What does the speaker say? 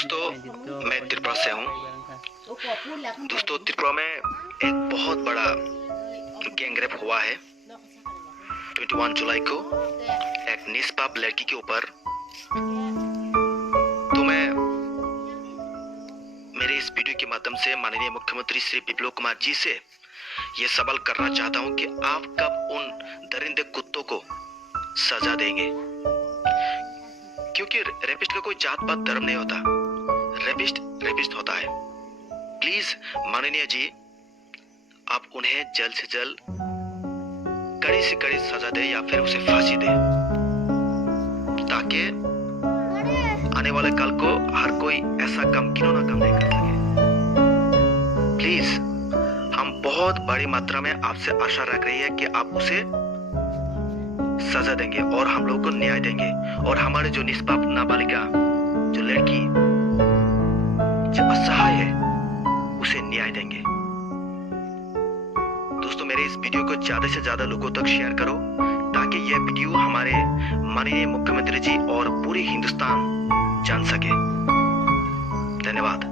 दोस्तों, मैं त्रिपुरा से हूँ। दोस्तों, त्रिपुरा में एक बहुत बड़ा गैंग रेप हुआ है 21 जुलाई को एक निष्पाप लड़की के ऊपर। तो मैं मेरे इस वीडियो के माध्यम से माननीय मुख्यमंत्री श्री विप्लव कुमार जी से ये सवाल करना चाहता हूँ कि आप कब उन दरिंदे कुत्तों को सजा देंगे? क्योंकि रेपिस्ट का कोई जात पात धर्म नहीं होता, रेपिस्ट रेपिस्ट होता है। प्लीज माननीय जी, आप उन्हें जल्द से जल्द कड़ी से कड़ी सजा दे या फिर उसे फांसी दे, ताकि आने वाले कल को हर कोई ऐसा काम घिनौना काम नहीं कर सके। प्लीज, हम बहुत बड़ी मात्रा में आपसे आशा रख रही है कि आप उसे सजा देंगे और हम लोग को न्याय देंगे, और हमारे जो निष्पाप नाबालिगा, जो लड़की जो असहाय है, उसे न्याय देंगे। दोस्तों, मेरे इस वीडियो को ज्यादा से ज्यादा लोगों तक शेयर करो, ताकि यह वीडियो हमारे माननीय मुख्यमंत्री जी और पूरी हिंदुस्तान जान सके। धन्यवाद।